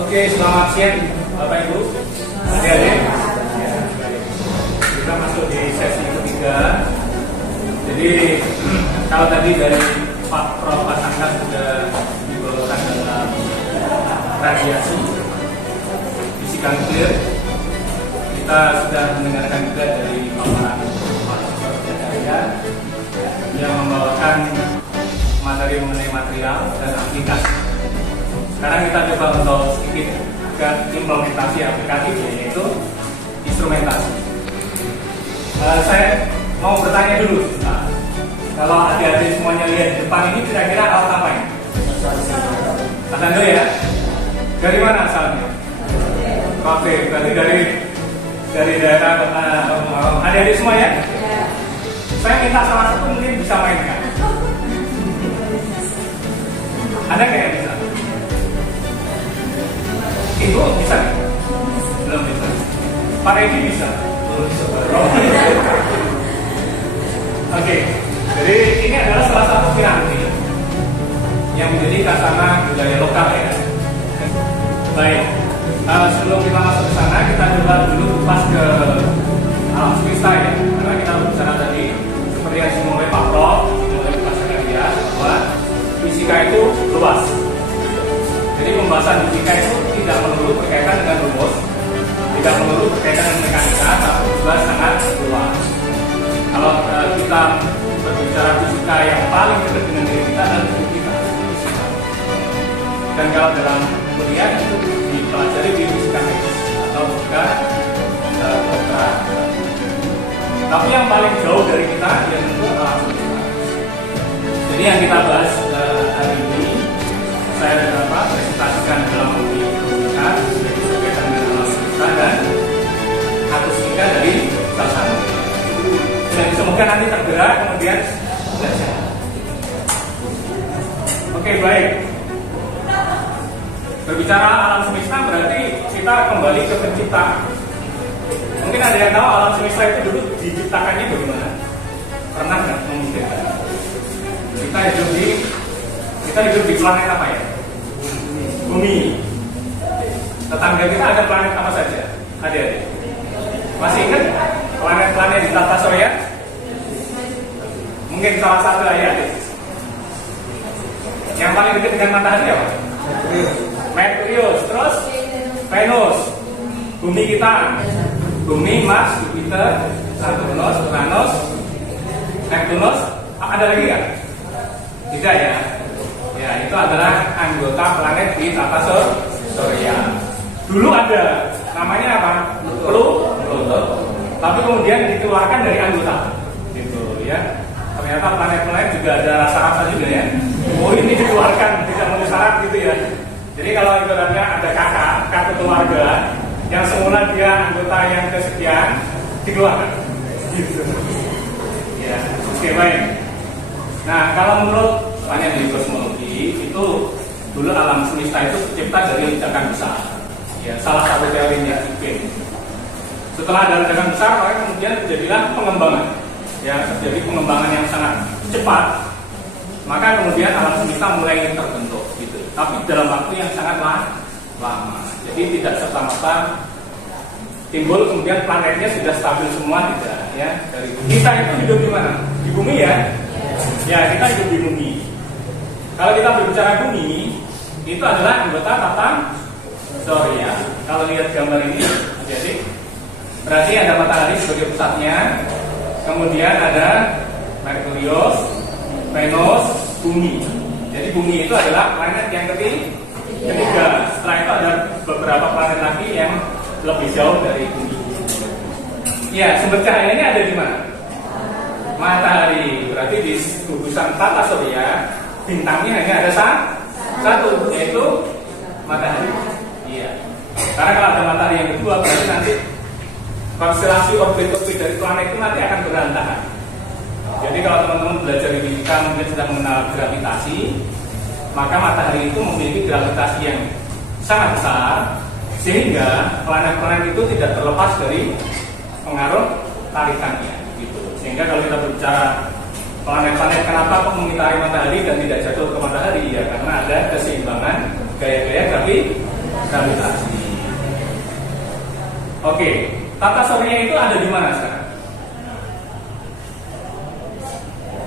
Oke, selamat siang Bapak Ibu, adik-adik. Ya, kita masuk di sesi ketiga. Jadi kalau tadi dari Pak Prof. Pasangka sudah digolongkan dalam radiasi fisika nuklir, kita sudah mendengarkan juga dari paparan Pak Jaya yang membawakan materi mengenai material dan aplikasi. Sekarang kita coba untuk sedikit ke implementasi aplikatif, yaitu instrumentasi. Saya mau bertanya dulu, kalau adik-adik semuanya lihat di depan ini kira-kira alat apa ini? Tahan dulu ya. Dari mana asalnya? Oke, berarti dari daerah adik-adik semua ya? Saya minta salah satu mungkin bisa mainkan. Ada nggak yang bisa? Ibu bisa? Belum bisa. Pak Edi bisa? Belum bisa. Oke, jadi ini adalah salah satu piranti yang menjadi kasana budaya lokal ya. Baik, sebelum kita masuk ke sana, kita coba dulu kupas ke alam semesta ya. Karena kita bicara tadi seperti yang dimulai Pak Prof, dimulai dipasangkan dia bahwa fisika itu luas. Jadi pembahasan fisika itu tidak melulu berkaitan dengan rumus, tidak melulu berkaitan dengan mekanika, tapi juga sangat luas. Kalau kita berbicara fisika yang paling dekat dengan diri kita adalah tubuh kita. Dan kalau dalam kuliah itu dipelajari di fisika medis atau fisika dokteran. Tapi yang paling jauh dari kita yang tentu alam semesta. Jadi yang kita bahas hari ini, saya presentasikan dalam fisika jadi berkaitan dengan alam semesta dan akustika dari sasana. Dan semoga nanti tergerak kemudian belajar. Oke, baik. Berbicara alam semesta berarti kita kembali ke penciptaan. Mungkin ada yang tahu alam semesta itu dulu diciptakannya bagaimana? Pernah nggak memikirkan? Kita hidup di planet apa ya? Bumi. Tetangga kita ada planet apa saja? Ada. Masih ingat planet-planet di tata surya? Mungkin salah satu ya. Yang paling dekat dengan matahari apa? Merkurius. Terus Venus. Bumi kita. Bumi, Mars, Jupiter, Saturnus, Uranus, Neptunus. Ada lagi nggak? Tidak ya. Ya, itu adalah anggota planet di tata surya. Dulu ada, namanya apa? Pluto. Tapi kemudian dikeluarkan dari anggota, gitu ya. Ternyata planet-planet juga ada rasa-rasa juga ya. Oh, ini dikeluarkan, tidak memenuhi syarat gitu ya. Jadi kalau ibaratnya ada kakak keluarga yang semula dia anggota yang kesekian dikeluarkan, gitu. Ya, oke, baik. Nah, kalau menurut banyak di kosmologi itu dulu alam semesta itu tercipta dari ledakan besar. Ya, salah satu teorinya Big. Setelah ada ledakan besar, maka kemudian terjadilah pengembangan. Ya, terjadi pengembangan yang sangat cepat. Maka kemudian alam semesta mulai terbentuk, gitu. Tapi dalam waktu yang sangat lama. Jadi tidak serta-merta timbul kemudian planetnya sudah stabil semua, tidak. Ya, dari kita itu hidup di mana? Di bumi ya. Ya, kita hidup di bumi. Kalau kita berbicara bumi, itu adalah anggota tata surya. Kalau lihat gambar ini, jadi berarti ada matahari sebagai pusatnya, kemudian ada Merkurius, Venus, bumi. Jadi bumi itu adalah planet yang ketiga. Setelah itu ada beberapa planet lagi yang lebih jauh dari bumi. Ya, sumber cahayanya ada di mana? Matahari. Berarti di gugusan tata surya bintangnya hanya ada satu, yaitu matahari. Iya. Karena kalau ada matahari yang kedua, berarti nanti konstelasi orbit-orbit dari planet itu nanti akan berantakan. Jadi kalau teman-teman belajar di fisika mungkin sudah mengenal gravitasi, maka matahari itu memiliki gravitasi yang sangat besar, sehingga planet-planet itu tidak terlepas dari pengaruh tarikannya. Sehingga kalau kita berbicara planet-planet kenapa kok mengitari matahari dan tidak jatuh ke matahari, ya karena ada keseimbangan gaya-gaya gravitasi. gravitasi. Oke, tata surya itu ada di mana sekarang?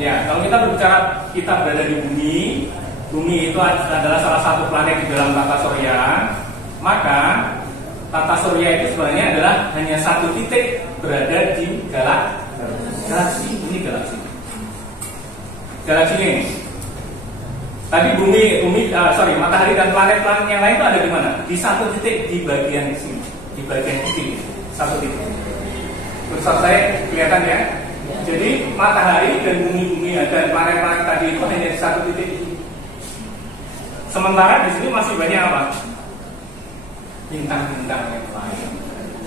Ya, kalau kita berbicara kita berada di bumi, bumi itu adalah salah satu planet di dalam tata surya, maka tata surya itu sebenarnya adalah hanya satu titik berada di galaksi. Ini galaksi ini. Tadi matahari dan planet-planet yang lain itu ada di mana? Di satu titik di bagian sini, di bagian kecil, satu titik. Terus saya kelihatan ya. Jadi matahari dan bumi dan planet-planet tadi itu hanya di satu titik. Sementara di sini masih banyak apa? Bintang-bintang yang lain.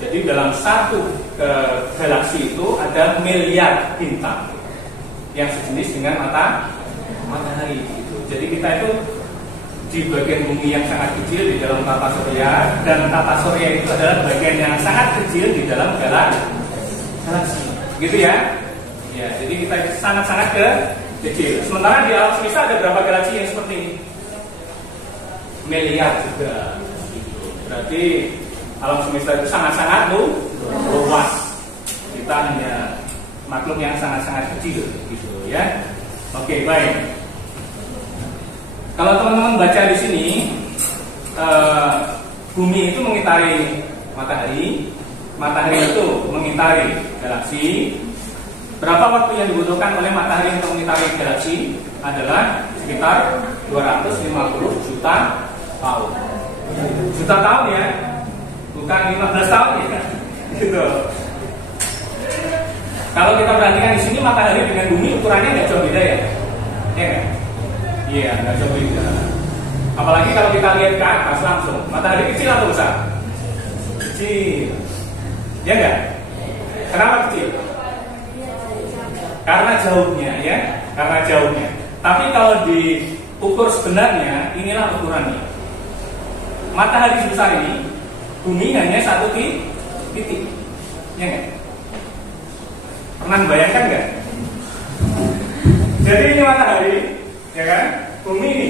Jadi dalam satu galaksi itu ada miliar bintang yang sejenis dengan matahari. Gitu. Jadi kita itu di bagian bumi yang sangat kecil di dalam tata surya, dan tata surya itu adalah bagian yang sangat kecil di dalam galaksi. Gitu ya? Ya, jadi kita sangat-sangat kecil. Sementara di alam semesta ada berapa galaksi yang seperti ini? Miliar juga. Berarti alam semesta itu sangat-sangat luas. Kita hanya makhluk yang sangat-sangat kecil, gitu ya. Oke, baik. Kalau teman-teman baca di sini, bumi itu mengitari matahari, matahari itu mengitari galaksi. Berapa waktu yang dibutuhkan oleh matahari untuk mengitari galaksi? Adalah sekitar 250 juta tahun. Juta tahun ya, bukan 15 tahun ya. Gitu. Kalau kita perhatikan di sini matahari dengan bumi ukurannya nggak jauh beda ya? Ya kan? Iya, nggak jauh beda. Apalagi kalau kita lihat ke atas langsung, matahari kecil atau besar? Kecil. Ya nggak? Kenapa kecil? Karena jauhnya ya, karena jauhnya. Tapi kalau diukur sebenarnya, inilah ukurannya. Matahari sebesar ini, bumi hanya satu titik. Ya nggak? Pernah membayangkan nggak? Jadi ini matahari, ya kan? Bumi ini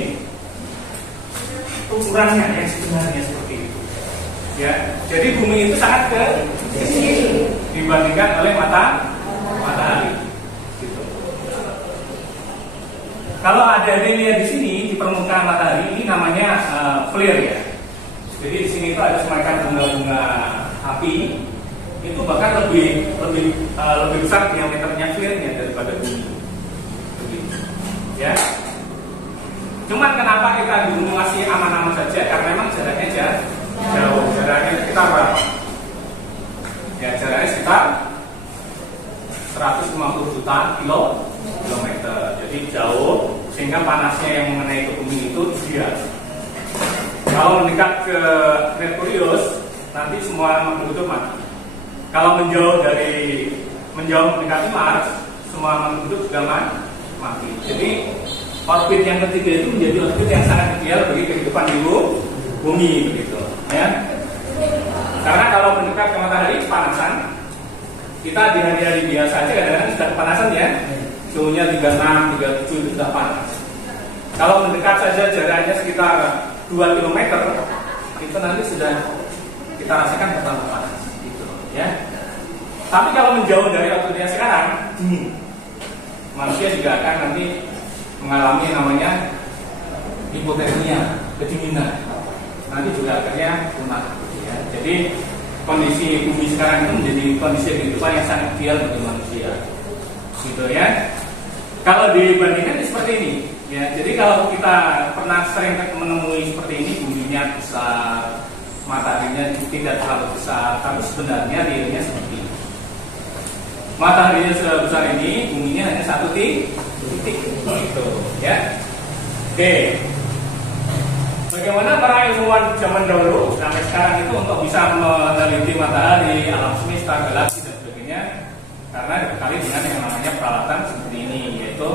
ukurannya yang sebenarnya seperti itu. Ya, jadi bumi itu sangat kecil dibandingkan oleh matahari. Gitu. Kalau ada lihat di sini di permukaan matahari, ini namanya flare ya. Jadi di sini itu ada semacam bunga-bunga api. Itu bahkan lebih besar diameternya flare-nya daripada bumi. Begitu. Ya. Cuman kenapa kita di bumi masih aman-aman saja? Karena memang jaraknya jauh. Jaraknya sekitar berapa? Ya, jaraknya sekitar 150 juta kilometer. Jadi jauh, sehingga panasnya yang mengenai ke bumi itu dia. Kalau mendekat ke Merkurius, nanti semua makhluk itu mati. Kalau menjauh mendekati Mars, semua makhluk hidup juga mati. Jadi orbit yang ketiga itu menjadi orbit yang sangat ideal bagi kehidupan di bumi, begitu. Ya. Karena kalau mendekat ke matahari kepanasan, kita di hari-hari biasa aja kadang-kadang sudah kepanasan ya, suhunya 36, 37 itu sudah panas. Kalau mendekat saja jaraknya sekitar 2 km, itu nanti sudah kita rasakan betapa panas. Ya. Tapi kalau menjauh dari orbitnya sekarang, dingin. Manusia juga akan nanti mengalami namanya hipotermia, kedinginan. Nanti juga akhirnya punah. Ya. Jadi kondisi bumi sekarang itu menjadi kondisi kehidupan yang sangat ideal bagi manusia. Gitu ya. Kalau dibandingkan seperti ini, ya. Jadi kalau kita pernah sering menemui seperti ini, buminya besar, mataharinya tidak terlalu besar, tapi sebenarnya realnya seperti ini. Mataharinya sebesar ini, buminya hanya satu titik, gitu, ya. Oke. Bagaimana para ilmuwan zaman dahulu sampai sekarang itu untuk bisa meneliti matahari, alam semesta, galaksi dan sebagainya? Karena dibekali dengan yang namanya peralatan seperti ini, yaitu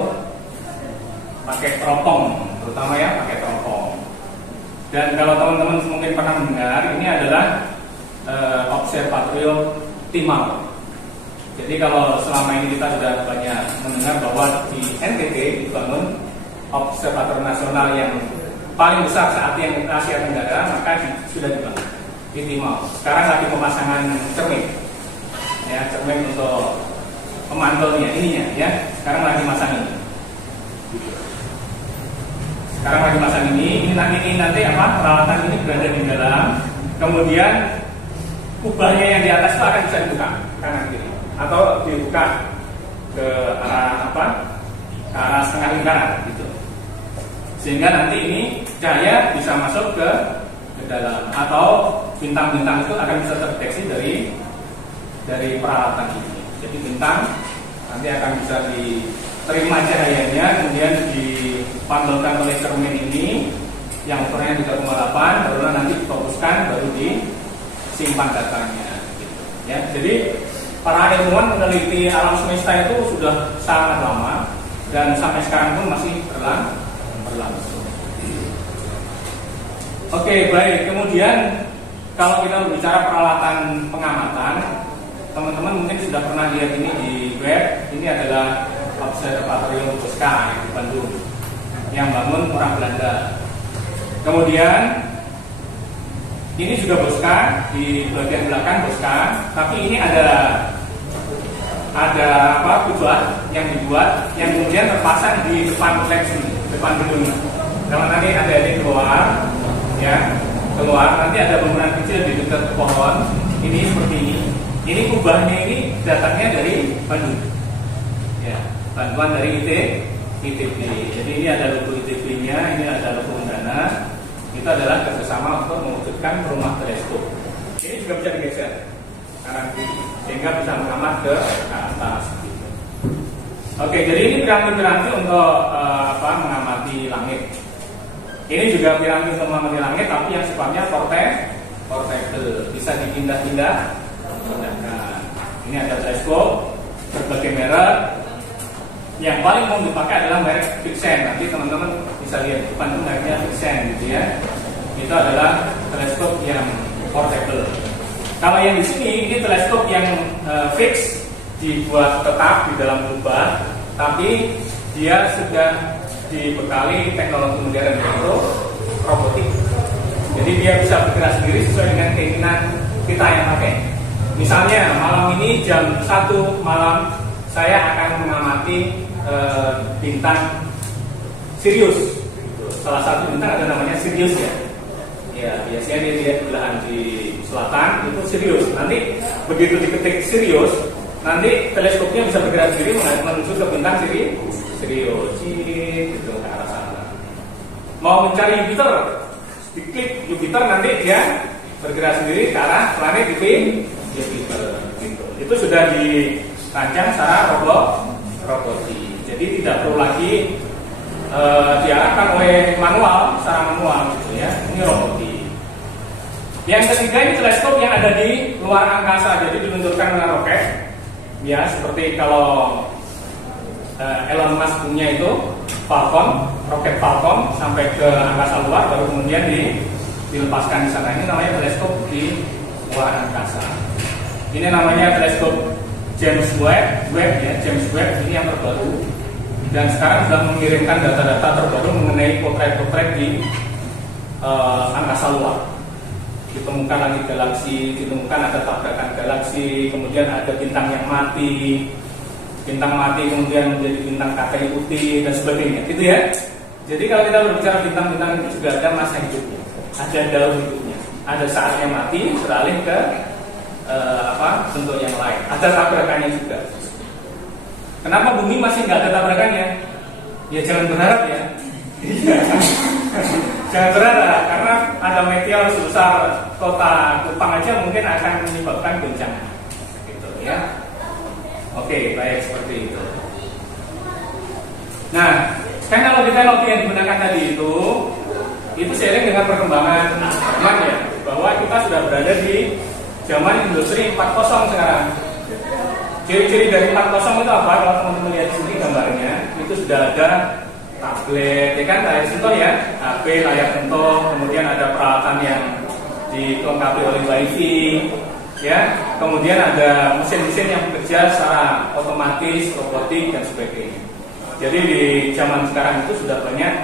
pakai teropong, terutama ya pakai teropong. Dan kalau teman-teman mungkin pernah mendengar, ini adalah observatorium Timau. Jadi kalau selama ini kita sudah banyak mendengar bahwa di NTT dibangun observatorium nasional yang paling besar saat yang Asia Tenggara, maka sudah dibangun di Timor. Sekarang lagi pemasangan cermin, ya, cermin untuk pemantulnya ininya, ya. Sekarang lagi masang ini. Sekarang lagi masang ini nanti apa? Peralatan ini berada di dalam. Kemudian kubahnya yang di atas itu akan bisa dibuka kanan kiri atau dibuka ke arah apa? Ke arah setengah lingkaran gitu. Sehingga nanti ini cahaya bisa masuk ke dalam atau bintang-bintang itu akan bisa terdeteksi dari peralatan ini. Jadi bintang nanti akan bisa diterima cahayanya, kemudian dipantulkan oleh cermin ini yang ukurannya 3,8, baru nanti difokuskan, baru disimpan datanya. Gitu. Ya, jadi para ilmuwan meneliti alam semesta itu sudah sangat lama dan sampai sekarang pun masih berlangsung. Oke, baik. Kemudian kalau kita berbicara peralatan pengamatan, teman-teman mungkin sudah pernah lihat ini di web. Ini adalah Observatorium Bosca di Bandung yang bangun orang Belanda. Kemudian ini juga Bosca di bagian belakang Bosca, tapi ini ada apa kubah yang dibuat yang kemudian terpasang di depan lab sini, depan gedung. Kalau nanti ada ini keluar, ya keluar, nanti ada bangunan kecil di dekat pohon. Ini seperti ini. Ini kubahnya ini datangnya dari Bandung, ya, bantuan dari ITB. Jadi ini ada logo ITB-nya, ini ada logo Undana. Itu adalah kerjasama untuk mewujudkan rumah teleskop. Ini juga bisa digeser kanan kiri sehingga bisa mengamat ke atas. Gitu. Oke, jadi ini piranti-piranti untuk mengamati langit. Ini juga piranti untuk mengamati langit, tapi yang sifatnya portable, bisa dipindah-pindah. Ini ada teleskop berbagai merek. Yang paling umum dipakai adalah merek Vixen. Nanti teman-teman bisa lihat depan itu mereknya Vixen, gitu ya. Itu adalah teleskop yang portable. Kalau yang di sini ini teleskop yang fix, dibuat tetap di dalam kubah, tapi dia sudah dibekali teknologi modern yaitu robotik. Jadi dia bisa bergerak sendiri sesuai dengan keinginan kita yang pakai. Misalnya malam ini jam 1 malam saya akan mengamati bintang Sirius. Salah satu bintang ada namanya Sirius, ya. Ya, biasanya dia lihat belahan di selatan itu Sirius. Nanti begitu diketik Sirius, nanti teleskopnya bisa bergerak sendiri menuju ke bintang Sirius, gitu ke arah sana. Mau mencari Jupiter, diklik Jupiter, nanti dia bergerak sendiri ke arah planet Jupiter. Gitu. Itu sudah dirancang secara robotik. Jadi tidak perlu lagi diarahkan oleh secara manual, gitu ya. Ini robotik. Yang ketiga ini teleskop yang ada di luar angkasa, jadi diluncurkan dengan roket. Ya, seperti kalau Elon Musk punya itu roket Falcon sampai ke angkasa luar, baru kemudian dilepaskan di sana. Ini namanya teleskop di luar angkasa. Ini namanya teleskop James Webb, ya, James Webb ini yang terbaru. Dan sekarang sudah mengirimkan data-data terbaru mengenai potret-potret di angkasa luar. Ditemukan langit galaksi, ditemukan ada tabrakan galaksi, kemudian ada bintang yang mati, kemudian menjadi bintang katai putih dan sebagainya, gitu ya. Jadi kalau kita berbicara bintang-bintang itu juga ada masa hidupnya, ada daun hidupnya, ada saatnya mati beralih ke bentuk yang lain, ada tabrakannya juga. Kenapa bumi masih nggak ada tabrakannya? Ya jangan berharap ya. Jangan berharap, karena ada meteor sebesar kota Kupang aja mungkin akan menyebabkan goncangan, gitu ya. Oke, baik, seperti itu. Nah, teknologi yang digunakan tadi itu seiring dengan perkembangan zaman, ya, bahwa kita sudah berada di zaman industri 4.0 sekarang. Ciri-ciri dari 4.0 itu apa? Kalau teman-teman lihat di sini gambarnya, itu sudah ada tablet, ya kan, layar sentuh, ya, HP, layar sentuh, kemudian ada peralatan yang dilengkapi oleh WiFi, ya, kemudian ada mesin-mesin yang bekerja secara otomatis, robotik dan sebagainya. Jadi di zaman sekarang itu sudah banyak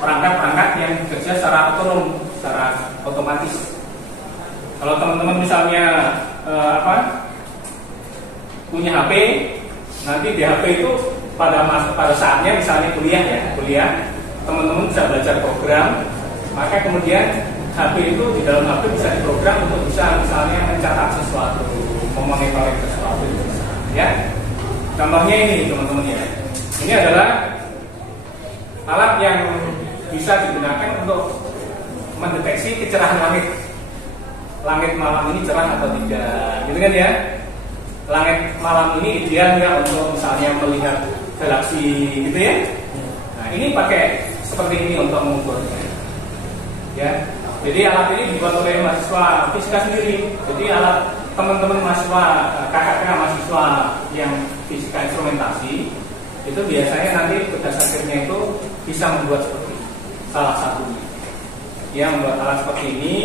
perangkat-perangkat yang bekerja secara otonom, secara otomatis. Kalau teman-teman misalnya punya HP, nanti di HP itu pada saatnya misalnya kuliah, teman-teman bisa belajar program, maka kemudian HP itu di dalam HP bisa diprogram untuk bisa misalnya mencatat sesuatu, memonitoring sesuatu, ya. Contohnya ini teman-teman ya. Ini adalah alat yang bisa digunakan untuk mendeteksi kecerahan langit. Langit malam ini cerah atau tidak, gitu kan ya? Langit malam ini ideal ya untuk misalnya melihat galaksi, gitu ya. Nah, ini pakai seperti ini untuk mengukurnya. Ya. Jadi alat ini dibuat oleh mahasiswa fisika sendiri. Jadi alat teman-teman mahasiswa, kakak-kakak mahasiswa yang fisika instrumentasi itu biasanya nanti tugas akhirnya itu bisa membuat seperti salah satunya. Yang membuat alat seperti ini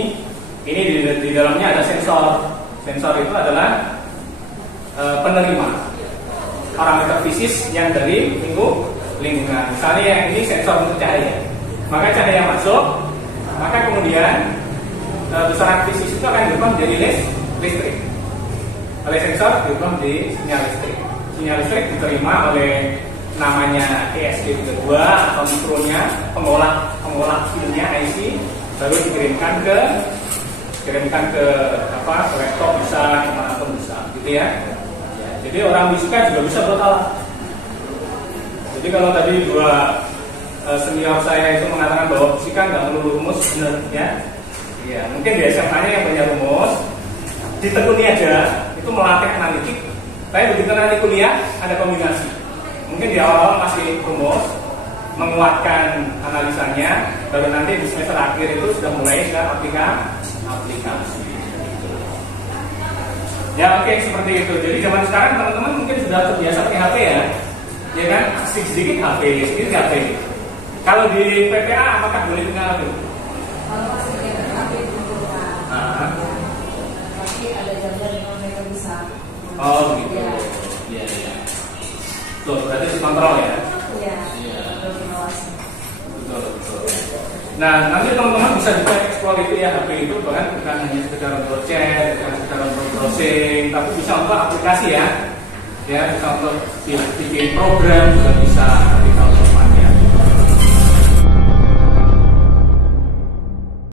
di dalamnya ada sensor. Sensor itu adalah penerima parameter fisik yang dari lingkungan. Misalnya yang ini sensor untuk cahaya. Maka cahaya masuk, maka kemudian besaran fisik itu akan diubah menjadi listrik. Oleh sensor diubah menjadi sinyal listrik. Sinyal listrik diterima oleh namanya ESP32 atau mikronya, pengolah filenya IC, lalu dikirimkan ke laptop bisa, kemanapun bisa, gitu ya. Jadi orang fisika juga bisa buat alat. Jadi kalau tadi dua senior saya itu mengatakan bahwa fisika nggak perlu rumus, benar ya. Ya, mungkin di SMA-nya yang punya rumus, ditekuni aja, itu melatih analitik. Tapi begitu nanti kuliah ada kombinasi. Mungkin di awal-awal masih rumus, menguatkan analisanya, baru nanti di semester akhir itu sudah mulai ke aplikasi. Ya oke, seperti itu. Jadi zaman sekarang teman-teman mungkin sudah terbiasa pakai HP ya kan? Sedikit HP. Kalau di PPA apakah boleh tinggal itu? Kalau masih pakai HP itu tapi ada jam-jam yang mereka bisa. Oh gitu. Iya. Tuh berarti dikontrol ya? Iya. Betul. Nah, nanti teman-teman bisa juga eksplor itu ya, HP itu bahkan bukan hanya sekedar untuk chat, bukan sekedar untuk browsing, tapi bisa untuk aplikasi ya. Ya, bisa untuk bikin program juga bisa.